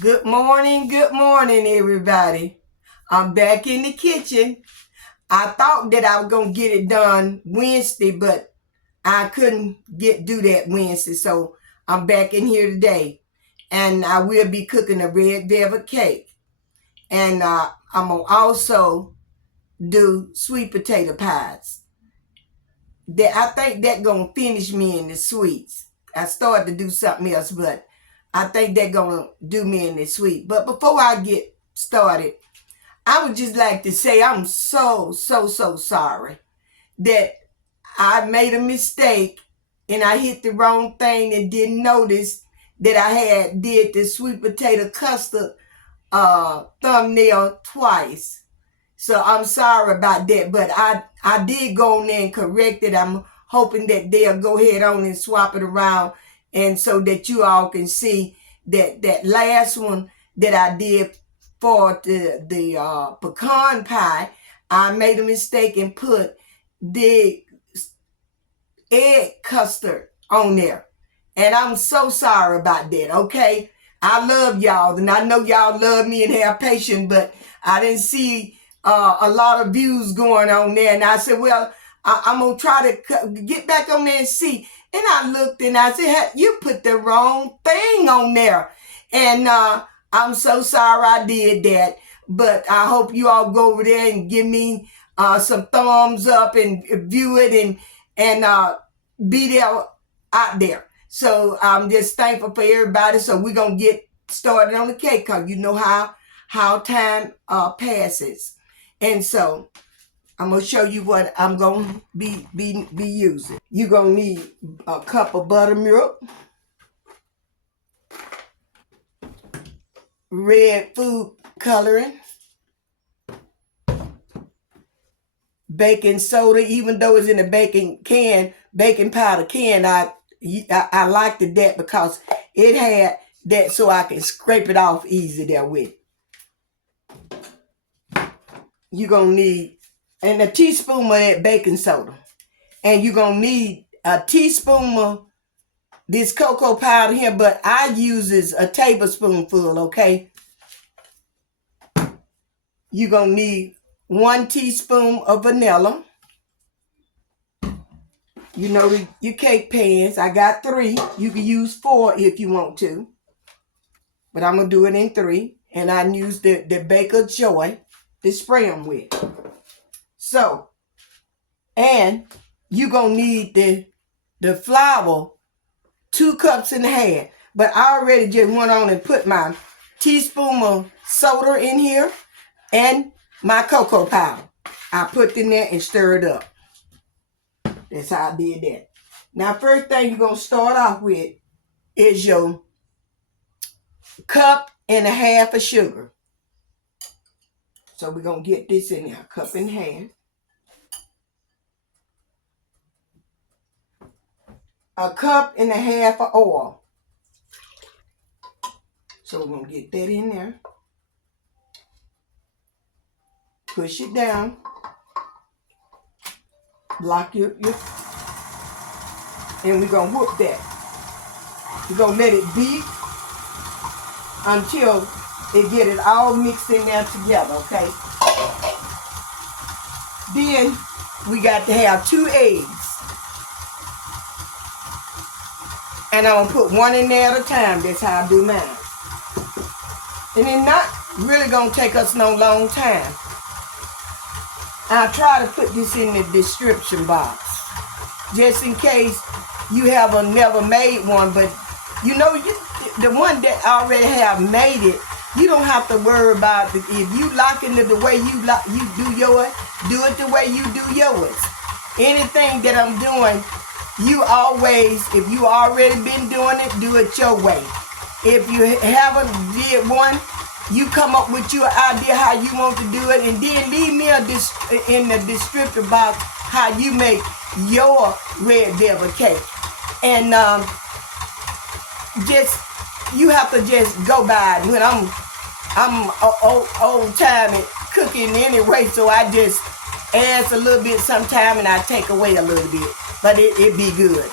Good morning, everybody. I'm back in the kitchen. I thought that I was gonna get it done Wednesday, but I couldn't do that Wednesday, so I'm back in here today, and I will be cooking a red velvet cake, and I'm gonna also do sweet potato pies. That I think that gonna finish me in the sweets. I started to do something else, but I think that gonna do me in the sweet. But before I get started, I would just like to say I'm so sorry that I made a mistake and I hit the wrong thing and didn't notice that I had did the sweet potato custard thumbnail twice. So I'm sorry about that, but I did go on there and correct it. I'm hoping that they'll go ahead on and swap it around, and so that you all can see that last one that I did for the pecan pie, I made a mistake and put the egg custard on there. And I'm so sorry about that, okay? I love y'all, and I know y'all love me and have patience, but I didn't see a lot of views going on there. And I said, well, I'm going to try to get back on there and see. And I looked and I said, hey, you put the wrong thing on there. And I'm so sorry I did that. But I hope you all go over there and give me some thumbs up and view it and be there out there. So I'm just thankful for everybody. So we're going to get started on the cake, because you know how time passes. And so I'm going to show you what I'm going to be using. You're going to need a cup of buttermilk, red food coloring, baking soda. Even though it's in a baking powder can, I liked it that because it had that, so I can scrape it off easy there with. You're going to need a teaspoon of that baking soda. And you're going to need a teaspoon of this cocoa powder here, but I uses a tablespoonful, okay? You're going to need 1 teaspoon of vanilla. You know your cake pans. I got 3. You can use 4 if you want to. But I'm going to do it in 3. And I use the Baker's Joy to spray them with. So, and you're going to need the flour, 2 cups and a half. But I already just went on and put my teaspoon of soda in here and my cocoa powder. I put in there and stir it up. That's how I did that. Now, first thing you're going to start off with is your 1.5 cups of sugar. So we're going to get this in there, 1.5 cups. 1.5 cups of oil. So we're going to get that in there. Push it down. Block your and we're going to whoop that. We're going to let it beat until it get it all mixed in there together, okay? Then we got to have 2 eggs. And I'm going to put 1 in there at a time. That's how I do mine. And it's not really going to take us no long time. I'll try to put this in the description box, just in case you haven't never made one. But you know, the one that already have made it, you don't have to worry about it. If you liking it the way you do yours, do it the way you do yours. Anything that I'm doing, you always, if you already been doing it, do it your way. If you haven't did one, you come up with your idea how you want to do it, and then leave me in the description box how you make your red velvet cake. And just you have to just go by it. When I'm old timey cooking anyway, so I just adds a little bit sometime and I take away a little bit, but it be good.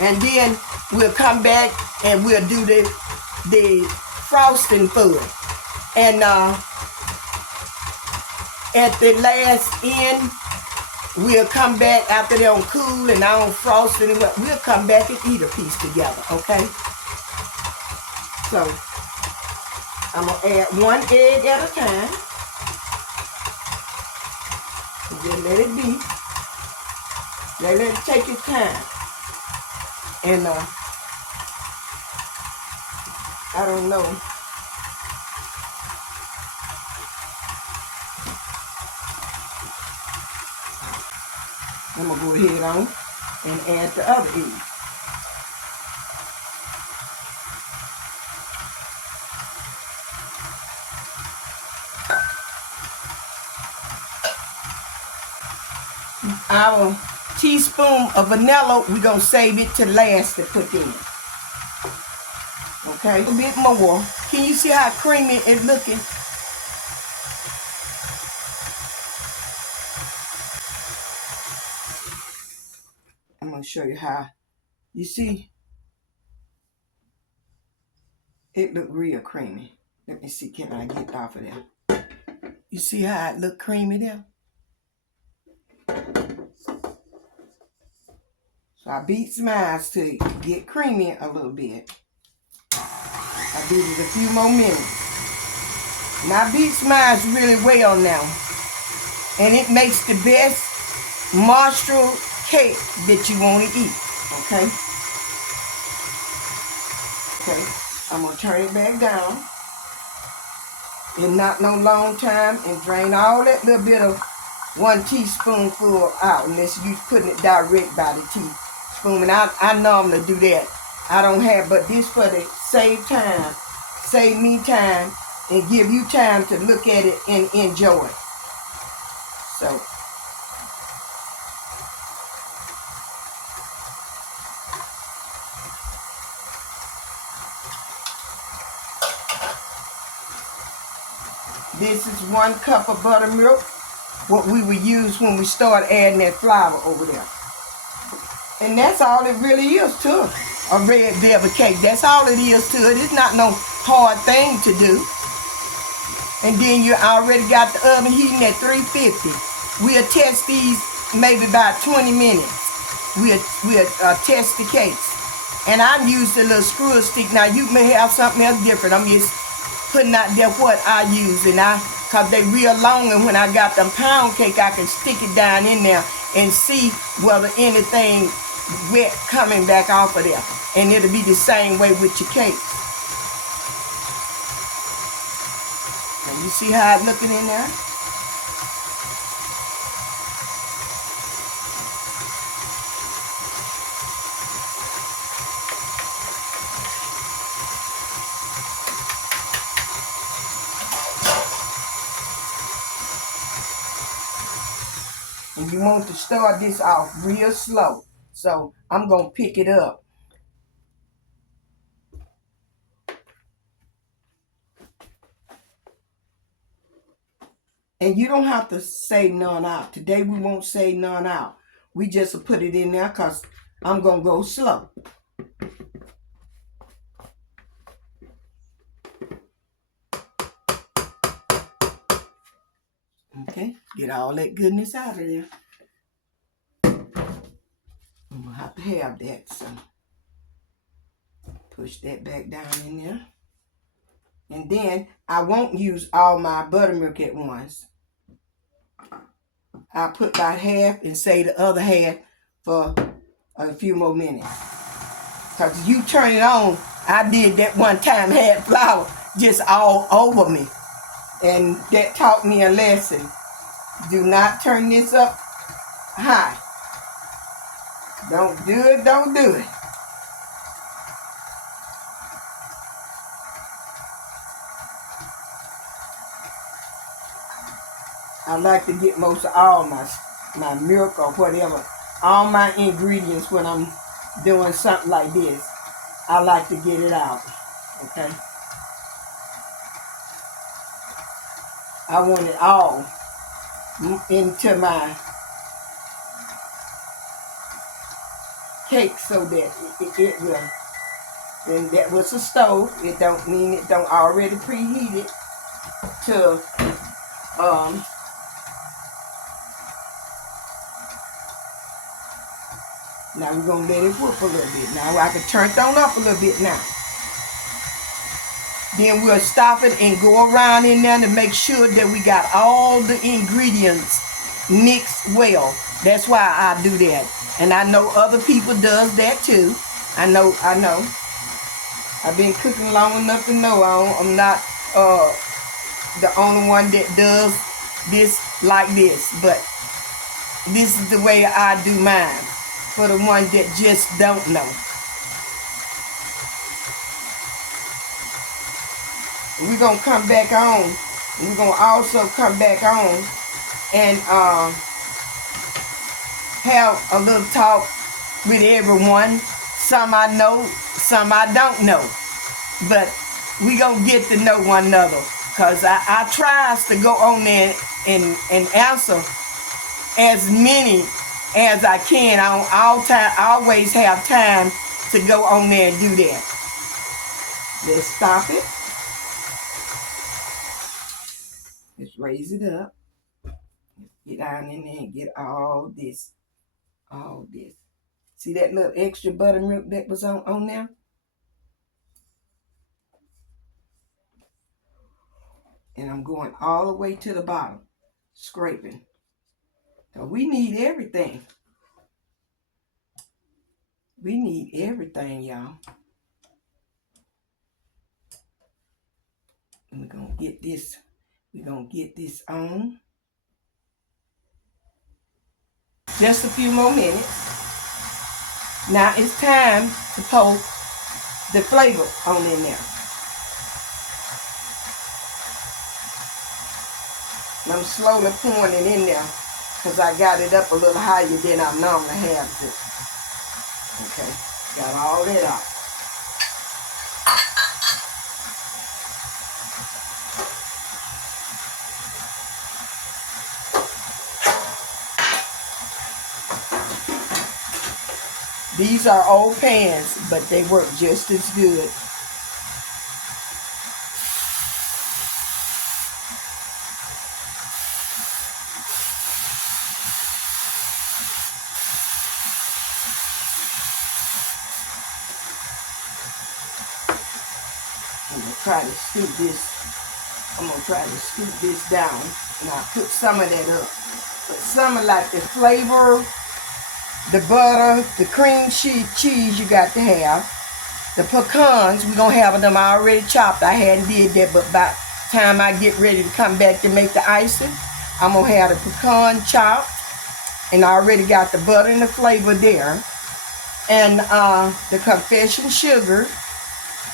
And then we'll come back and we'll do the frosting for it. And at the last end, we'll come back after they're on cool and I don't frost it. We'll come back and eat a piece together, okay? So, I'm going to add 1 egg at a time. And just let it be. Let it take its time. And, I don't know. I'm going to go ahead on and add the other egg. Our teaspoon of vanilla, we're going to save it to last to put in. Okay, a bit more. Can you see how creamy it's looking? I'm going to show you how. You see? It look real creamy. Let me see, can I get off of there? You see how it look creamy there? So I beat mine to get creamy a little bit. I beat it a few more minutes. And I beat mine really well now. And it makes the best marshmallow cake that you want to eat. Okay? Okay. I'm going to turn it back down. And not no long time. And drain all that little bit of 1 teaspoonful out. Unless you putting it direct by the teaspoon. And I normally do that. I don't have, but this for the save time. Save me time. And give you time to look at it and enjoy it. So. This is 1 cup of buttermilk. What we would use when we start adding that flour over there. And that's all it really is to a red velvet cake. That's all it is to it. It's not no hard thing to do. And then you already got the oven heating at 350. We'll test these maybe about 20 minutes. We'll test the cakes. And I'm used a little screw stick. Now you may have something else different. I'm just putting out there what I use. And cause they real long, and when I got them pound cake, I can stick it down in there and see whether anything wet coming back off of there. And it'll be the same way with your cake. And you see how it's looking in there? And you want to start this off real slow. So I'm going to pick it up. And you don't have to say none out. Today we won't say none out. We just put it in there because I'm going to go slow. Okay, get all that goodness out of there. I'm going to have that, so push that back down in there. And then I won't use all my buttermilk at once. I'll put about half and say the other half for a few more minutes. Because you turn it on, I did that one time, had flour just all over me. And that taught me a lesson. Do not turn this up high. Don't do it, don't do it. I like to get most of all my milk or whatever, all my ingredients when I'm doing something like this. I like to get it out, okay? I want it all into my cake so that And that was a stove. It don't mean it don't already preheat it to now we're gonna let it whoop a little bit. Now I can turn it on up a little bit now. Then we'll stop it and go around in there to make sure that we got all the ingredients mixed well. That's why I do that. And I know other people does that too. I know. I've been cooking long enough to know I'm not the only one that does this like this. But this is the way I do mine. For the ones that just don't know. We're going to come back on. We're going to also come back on and have a little talk with everyone. Some I know, some I don't know. But we're going to get to know one another. Because I tries to go on there and answer as many as I can. I always have time to go on there and do that. Let's stop it. Let's raise it up. Get down in there and get all this. All this. See that little extra buttermilk that was on there? And I'm going all the way to the bottom. Scraping. So we need everything. We need everything, y'all. And we're going to get this. We're going to get this on. Just a few more minutes. Now it's time to pour the flavor on in there. And I'm slowly pouring it in there because I got it up a little higher than I normally have it. Okay, got all that out. These are old pans, but they work just as good. I'm gonna try to scoop this down, and I'll put some of that up. But some of like the flavor, the butter, the cream cheese you got to have. The pecans, we're going to have them already chopped. I hadn't did that, but by the time I get ready to come back to make the icing, I'm going to have the pecan chopped. And I already got the butter and the flavor there. And the confession sugar.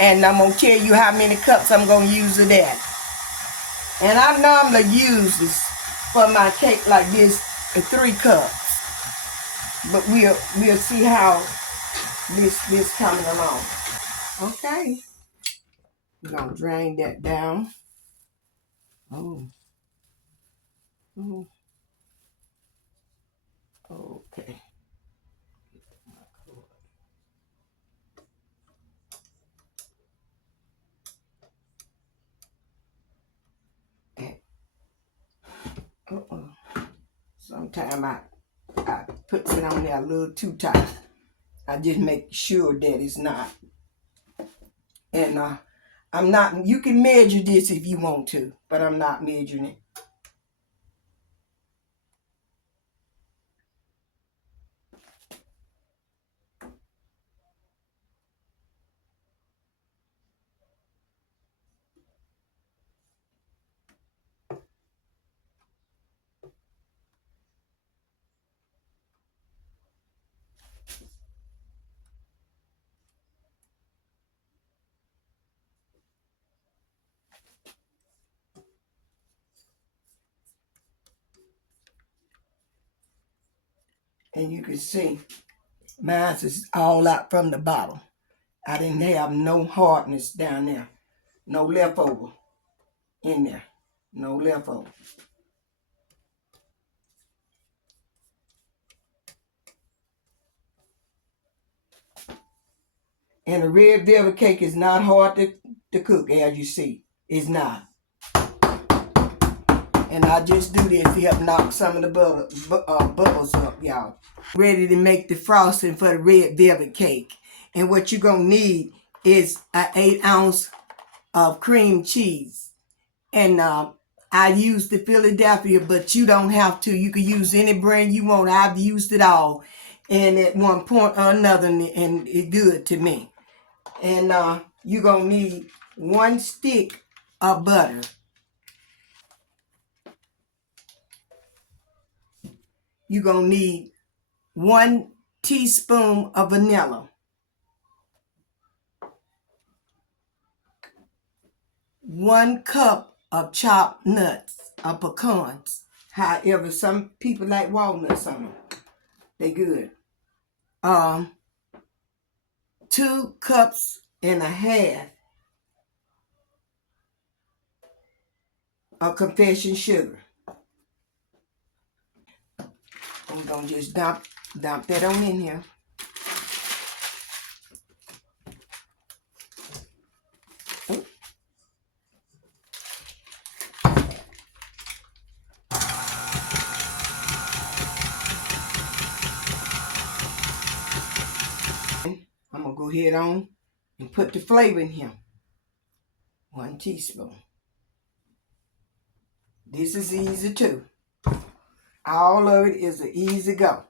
And I'm going to tell you how many cups I'm going to use of that. And I normally use this for my cake like this, 3 cups. But we'll see how this coming along. Okay. We're going to drain that down. Oh. Okay. Sometimes I put it on there a little too tight. I just make sure that it's not. And I'm not, you can measure this if you want to, but I'm not measuring it. And you can see mine is all out from the bottom. I didn't have no hardness down there. No leftover in there. No leftover. And the red velvet cake is not hard to cook, as you see. It's not. And I just do this to help knock some of the bubbles up, y'all. Ready to make the frosting for the red velvet cake. And what you're going to need is an 8 ounce of cream cheese. And I use the Philadelphia, but you don't have to. You can use any brand you want. I've used it all. And at one point or another, and it's good to me. And you're going to need 1 stick of butter. You're going to need 1 teaspoon of vanilla. 1 cup of chopped nuts or pecans. However, some people like walnuts on them. They good. 2 cups and a half of confession sugar. I'm gonna just dump that on in here. I'm gonna go ahead on and put the flavor in here. 1 teaspoon. This is easy too. All of it is an easy go.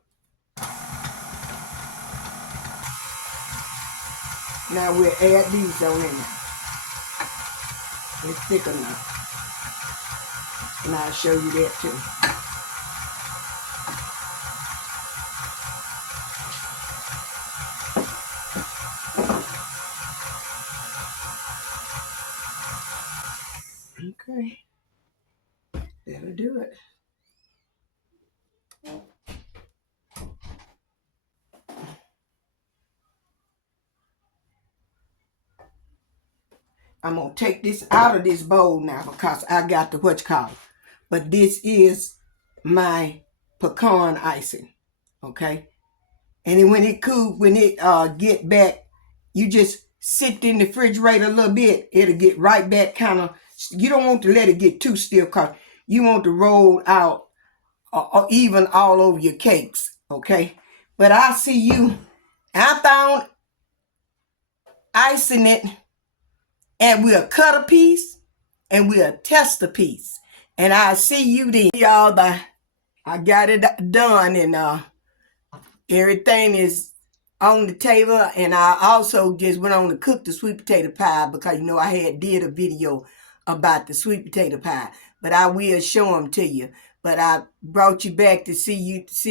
Now we'll add these on in there. It's thick enough. And I'll show you that too. Okay. That'll do it. I'm going to take this out of this bowl now because I got the whatchamacallit. But this is my pecan icing. Okay? And then when it cools, when it get back, you just sit in the refrigerator a little bit. It'll get right back kind of, you don't want to let it get too stiff because you want to roll out even all over your cakes. Okay? But I see you after I'm icing it, and we'll cut a piece and we'll test a piece. And I'll see you then. Y'all, I got it done and everything is on the table. And I also just went on to cook the sweet potato pie because, you know, I did a video about the sweet potato pie. But I will show them to you. But I brought you back to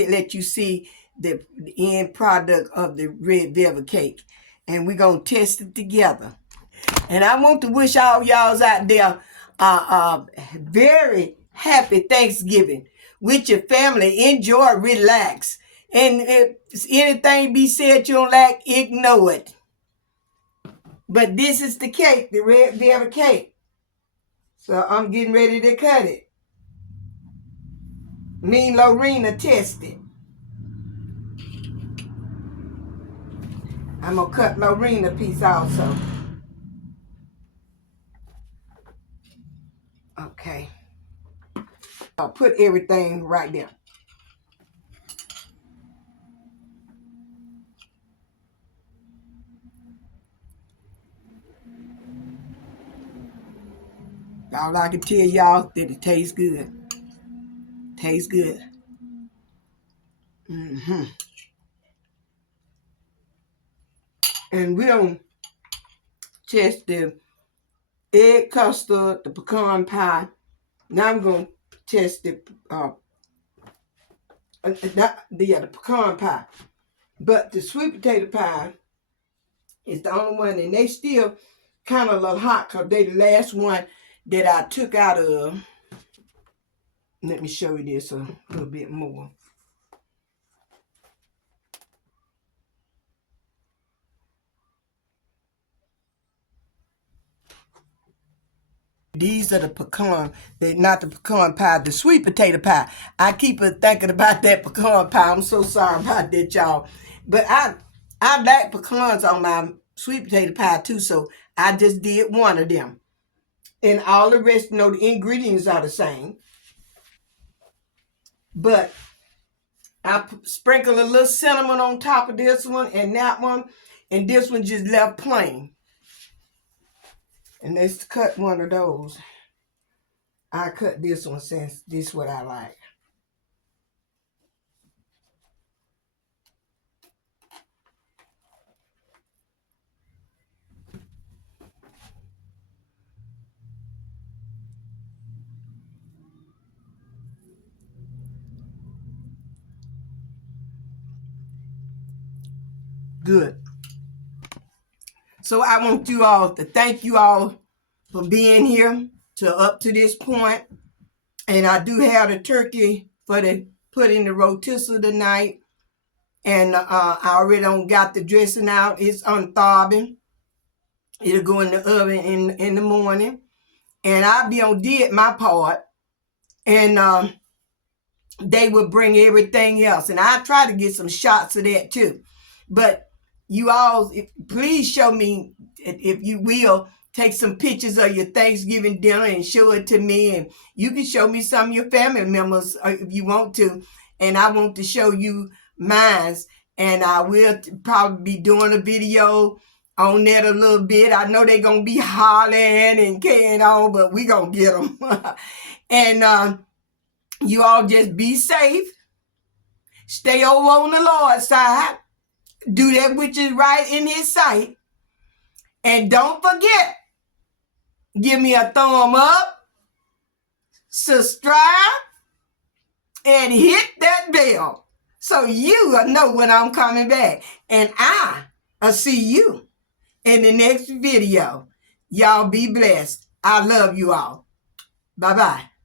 let you see the end product of the red velvet cake. And we're going to test it together. And I want to wish all y'all out there very happy Thanksgiving with your family. Enjoy, relax. And if anything be said you don't like, ignore it. But this is the cake, the red velvet cake. So I'm getting ready to cut it. Me and Lorena test it. I'm going to cut Lorena a piece also. Okay. I'll put everything right there. All I can tell y'all that it tastes good. Tastes good. And we're going to test the egg custard, the pecan pie. Now I'm going to test the pecan pie. But the sweet potato pie is the only one. And they still kind of a little hot because they the last one that I took out of. Let me show you this a little bit more. These are the pecan, not the pecan pie, the sweet potato pie. I keep thinking about that pecan pie. I'm so sorry about that, y'all. But I like pecans on sweet potato pie too, so I just did one of them. And all the rest, the ingredients are the same. But I sprinkle a little cinnamon on top of this one and that one, and this one just left plain. And let's cut one of those. I cut this one since this is what I like. Good. So I want you all to thank you all for being here up to this point. And I do have the turkey for the put in the rotisserie tonight. And I already got the dressing out. It's unthawing. It'll go in the oven in the morning. And I'll be did my part. And they will bring everything else. And I try to get some shots of that too. But you all, please show me, if you will, take some pictures of your Thanksgiving dinner and show it to me. And you can show me some of your family members if you want to. And I want to show you mine. And I will probably be doing a video on that a little bit. I know they're going to be hollering and carrying on, but we going to get them. And you all just be safe. Stay over on the Lord's side. Do that which is right in his sight. And don't forget, give me a thumb up, subscribe, and hit that bell so you will know when I'm coming back. And I'll see you in the next video. Y'all be blessed. I love you all. Bye-bye.